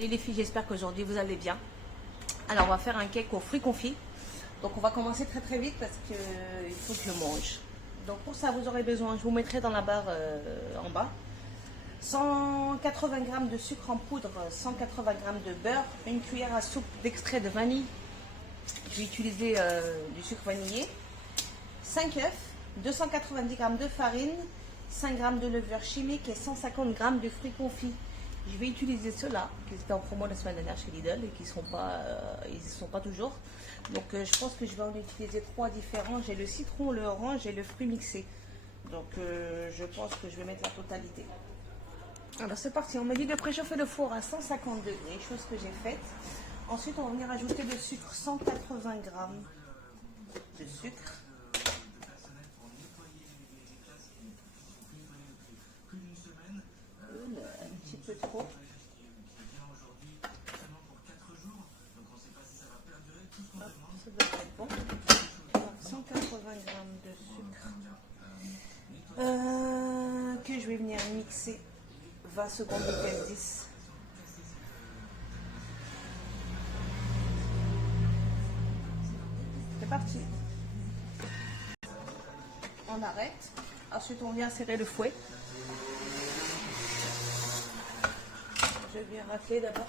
Salut les filles, j'espère qu'aujourd'hui vous allez bien. Alors on va faire un cake aux fruits confits. Donc on va commencer très vite parce que il faut que je mange. Donc pour ça vous aurez besoin, je vous mettrai dans la barre en bas, 180 g de sucre en poudre, 180 g de beurre, une cuillère à soupe d'extrait de vanille. Je vais utiliser du sucre vanillé, 5 œufs, 290 g de farine, 5 g de levure chimique et 150 g de fruits confits. Je vais utiliser ceux-là qui étaient en promo la semaine dernière chez Lidl et qui ne sont pas toujours. Donc je pense que je vais en utiliser 3 différents. J'ai le citron, le orange et le fruit mixé. Donc je pense que je vais mettre la totalité. Alors c'est parti, on m'a dit de préchauffer le four à 150 degrés, chose que j'ai faite. Ensuite on va venir ajouter le sucre, 180 g de sucre. Un petit peu trop. Ça doit être bon. 180 g de sucre que je vais venir mixer 20 secondes vitesse 10. C'est parti. On arrête. Ensuite on vient serrer le fouet. Je vais racler d'abord.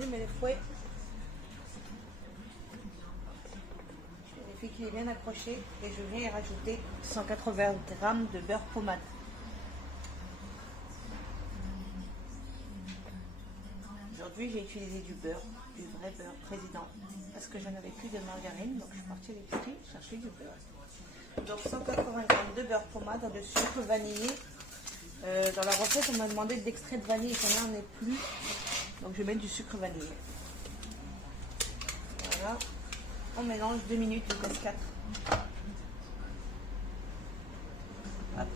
Je mets le fouet. Je vérifie qu'il est bien accroché et je viens y rajouter 180 g de beurre pommade. Aujourd'hui j'ai utilisé du beurre, du vrai beurre président, parce que je n'avais plus de margarine, donc je suis partie à l'épicerie chercher du beurre. Donc 180 g de beurre pommade, de sucre vanillé. Dans la recette, on m'a demandé d'extrait de vanille, j'en ai plus. Donc je vais mettre du sucre vanillé. Voilà. On mélange 2 minutes, vitesse 4. Hop.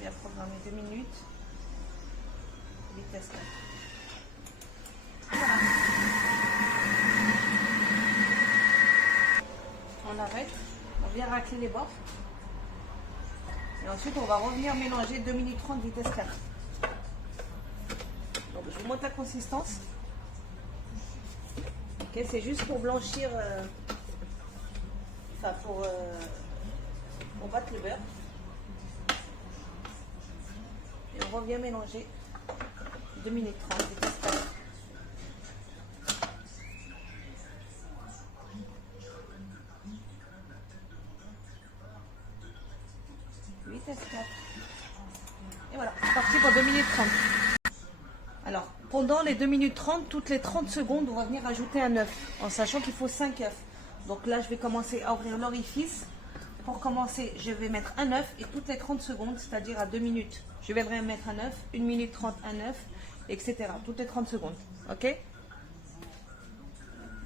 Bien programmé 2 minutes. Vitesse 4. Voilà. On arrête. On vient racler les bords. Et ensuite, on va revenir mélanger 2 minutes 30 vitesse 4. Donc, je vous montre la consistance. Ok, c'est juste pour blanchir, enfin pour battre le beurre. Et on revient mélanger 2 minutes 30 vitesse 4. Vitesse 4. Et voilà, c'est parti pour 2 minutes 30. Alors, pendant les 2 minutes 30, toutes les 30 secondes, on va venir ajouter un œuf, en sachant qu'il faut 5 œufs. Donc là, je vais commencer à ouvrir l'orifice. Pour commencer, je vais mettre un œuf et toutes les 30 secondes, c'est-à-dire à 2 minutes, je viendrai mettre un œuf, 1 minute 30, un œuf, etc. Toutes les 30 secondes. Ok?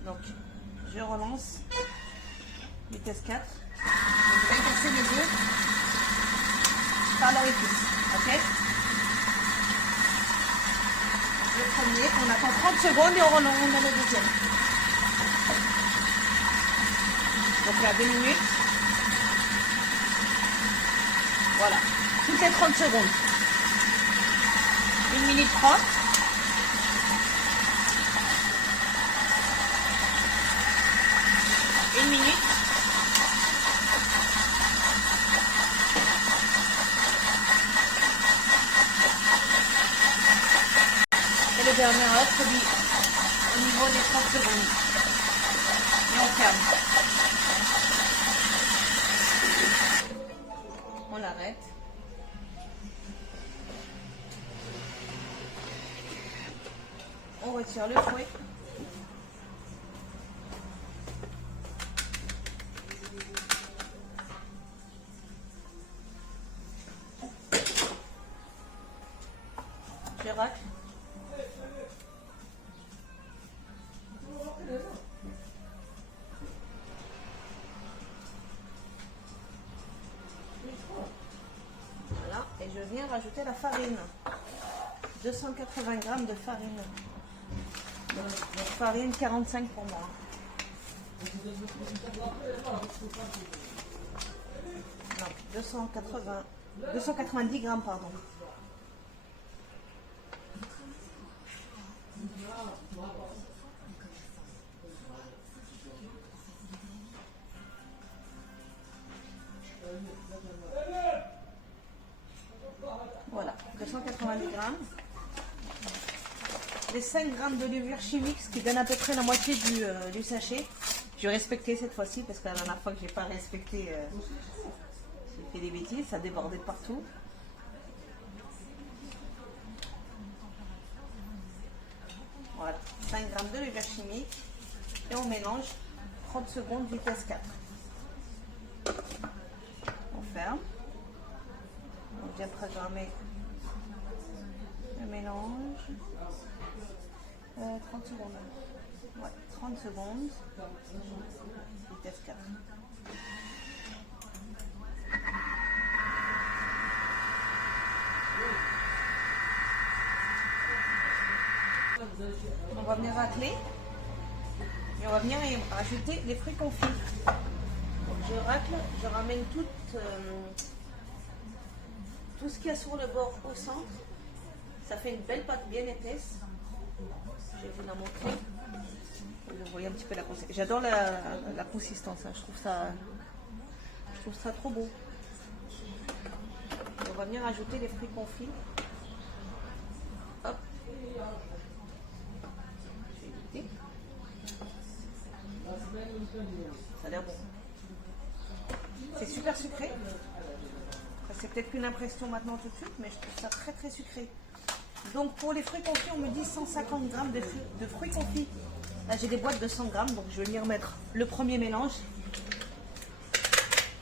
Donc, je relance. Vitesse 4. Donc, je vais casser les œufs par l'orifice. Ok? Le premier, on attend 30 secondes et on met le deuxième. Donc là, 2 minutes. Voilà. Toutes les 30 secondes. 1 minute 30. Une minute. Et le dernier œuf au niveau des 30 secondes. Et on ferme. On arrête. On retire le fouet. Je racle. Voilà, et je viens rajouter la farine. 280 g de farine. Donc, farine 45 pour moi. non, 290 grammes, pardon. Voilà, 290 grammes. Les 5 grammes de levure chimique, ce qui donne à peu près la moitié du sachet. Je vais respecter cette fois-ci parce que la dernière fois que j'ai pas respecté, j'ai fait des bêtises, ça débordait de partout. Voilà, 5 grammes de levure chimique et on mélange 30 secondes vitesse 4. On ferme. On vient programmer le mélange. 30 secondes. Ouais, 30 secondes. Vitesse 4. On va venir racler et on va venir rajouter les fruits confits. Donc je racle, je ramène tout ce qu'il y a sur le bord au centre. Ça fait une belle pâte bien épaisse. Je vais vous la montrer. Vous voyez un petit peu la consistance. J'adore la consistance. Hein. Je trouve ça trop beau. On va venir ajouter les fruits confits. Hop. Je vais goûter. Ça a l'air bon. C'est super sucré. C'est peut-être qu'une impression maintenant tout de suite, mais je trouve ça très très sucré. Donc pour les fruits confits, on me dit 150 grammes de fruits confits. Là j'ai des boîtes de 100 grammes, donc je vais venir mettre le premier mélange,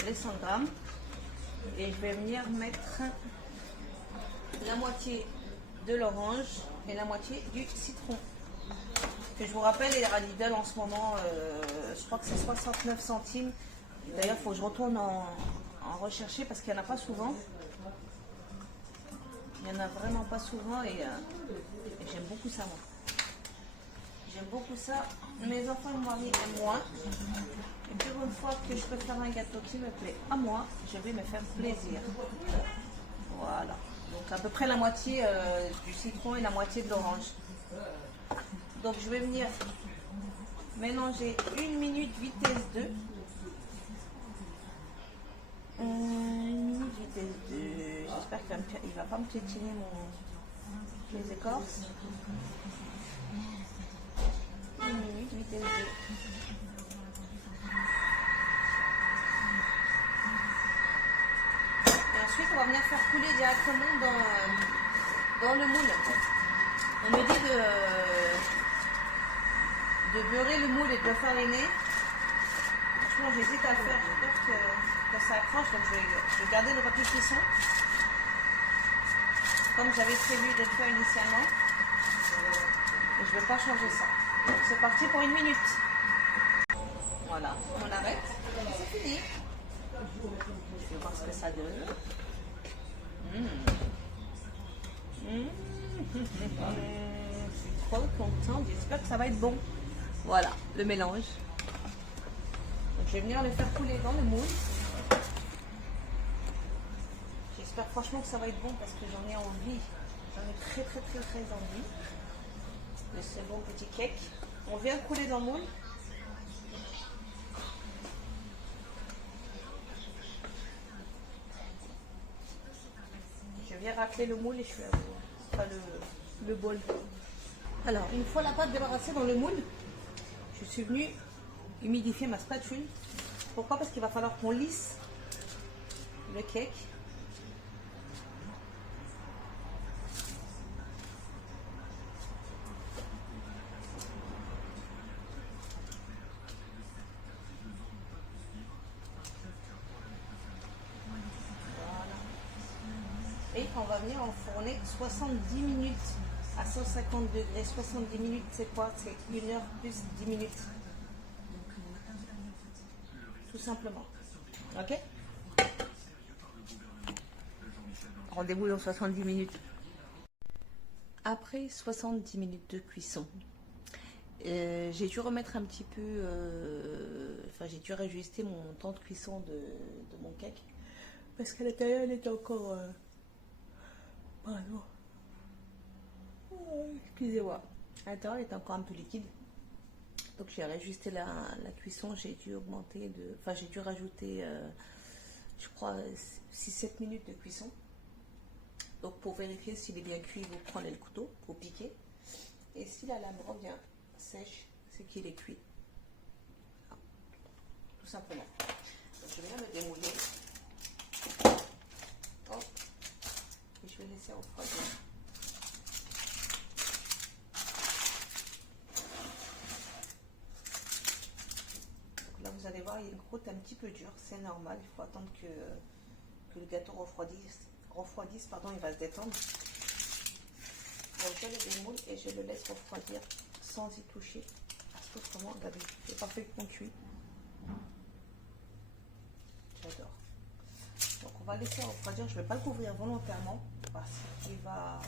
les 100 grammes. Et je vais venir mettre la moitié de l'orange et la moitié du citron. Que je vous rappelle, il est à Lidl en ce moment, je crois que c'est 69 centimes. D'ailleurs, il faut que je retourne en rechercher parce qu'il n'y en a pas souvent. Il n'y en a vraiment pas souvent et j'aime beaucoup ça, moi. J'aime beaucoup ça. Mes enfants et mon mari aiment moins. Et pour une fois que je peux faire un gâteau qui me plaît à moi, je vais me faire plaisir. Voilà. Donc à peu près la moitié du citron et la moitié de l'orange. Donc je vais venir mélanger 1 minute vitesse 2. 1 minute vitesse 2. J'espère qu'il ne va pas me piétiner mes écorces. 1 minute vitesse 2. Et ensuite on va venir faire couler directement dans le moule. On me dit de beurrer le moule et de le fariner. Franchement, j'hésite à le faire. J'ai peur que ça accroche, donc je vais garder le papier cuisson comme j'avais prévu de le faire initialement. Et je ne vais pas changer ça. Donc c'est parti pour 1 minute. Voilà, on arrête. C'est fini. Je vais voir ce que ça donne. Je suis trop contente, j'espère que ça va être bon. Voilà, le mélange. Donc, je vais venir le faire couler dans le moule. J'espère franchement que ça va être bon parce que j'en ai envie. J'en ai très très très très envie de ce bon petit cake. On vient couler dans le moule. Je viens racler le moule et je fais le bol. Alors, une fois la pâte débarrassée dans le moule, je suis venue humidifier ma spatule. Pourquoi? Parce qu'il va falloir qu'on lisse le cake. Et on va venir enfourner 70 minutes à 150 degrés. 70 minutes, c'est quoi? C'est 1 heure plus 10 minutes. Tout simplement. Ok? Rendez-vous dans 70 minutes. Après 70 minutes de cuisson, j'ai dû remettre un petit peu, j'ai dû réajuster mon temps de cuisson de mon cake. Parce qu'à l'intérieur, elle est encore... Pardon. Excusez-moi. À l'intérieur, elle est encore un peu liquide. Donc j'ai ajusté la cuisson. J'ai dû augmenter de... Enfin, j'ai dû rajouter, je crois, 6-7 minutes de cuisson. Donc pour vérifier s'il est bien cuit, vous prenez le couteau pour piquer. Et si la lame revient sèche, c'est qu'il est cuit. Voilà. Tout simplement. Donc, je vais le démouler. Hop. Et je vais laisser refroidir. Donc là vous allez voir, il y a une croûte un petit peu dure. C'est normal, il faut attendre que le gâteau refroidisse, pardon, il va se détendre. Donc je le démoule et je le laisse refroidir sans y toucher. Parce qu'autrement, regardez, il est parfaitement cuit. J'adore. Donc on va laisser refroidir. Je ne vais pas le couvrir volontairement parce qu'il va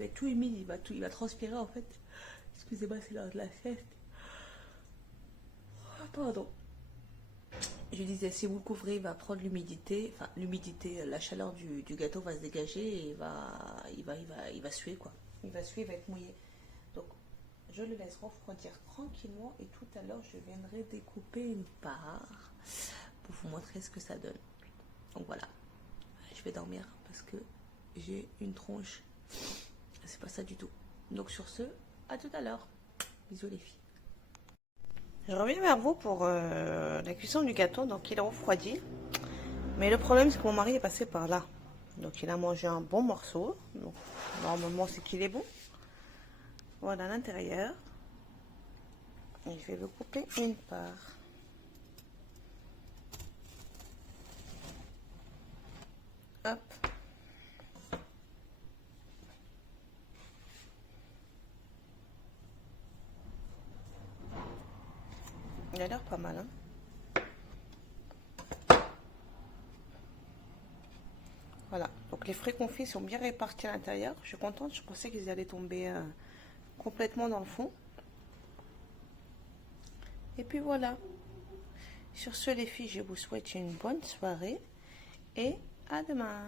être tout humide, il va transpirer en fait. Excusez-moi, c'est l'heure de la sieste. Pardon. Je disais, si vous le couvrez, il va prendre l'humidité, enfin l'humidité, la chaleur du gâteau va se dégager et il va suer quoi. Il va suer, il va être mouillé. Donc je le laisse refroidir tranquillement et tout à l'heure je viendrai découper une part pour vous montrer ce que ça donne. Donc voilà, je vais dormir parce que j'ai une tronche. C'est pas ça du tout. Donc sur ce, à tout à l'heure. Bisous les filles. Je reviens vers vous pour la cuisson du gâteau. Donc il est refroidi. Mais le problème c'est que mon mari est passé par là. Donc il a mangé un bon morceau. Donc normalement c'est qu'il est bon. Voilà l'intérieur. Et je vais le couper une part. Hop. Il a l'air pas mal, hein. Voilà, donc les fruits confits sont bien répartis à l'intérieur. Je suis contente, je pensais qu'ils allaient tomber complètement dans le fond. Et puis voilà. Sur ce les filles, je vous souhaite une bonne soirée et à demain.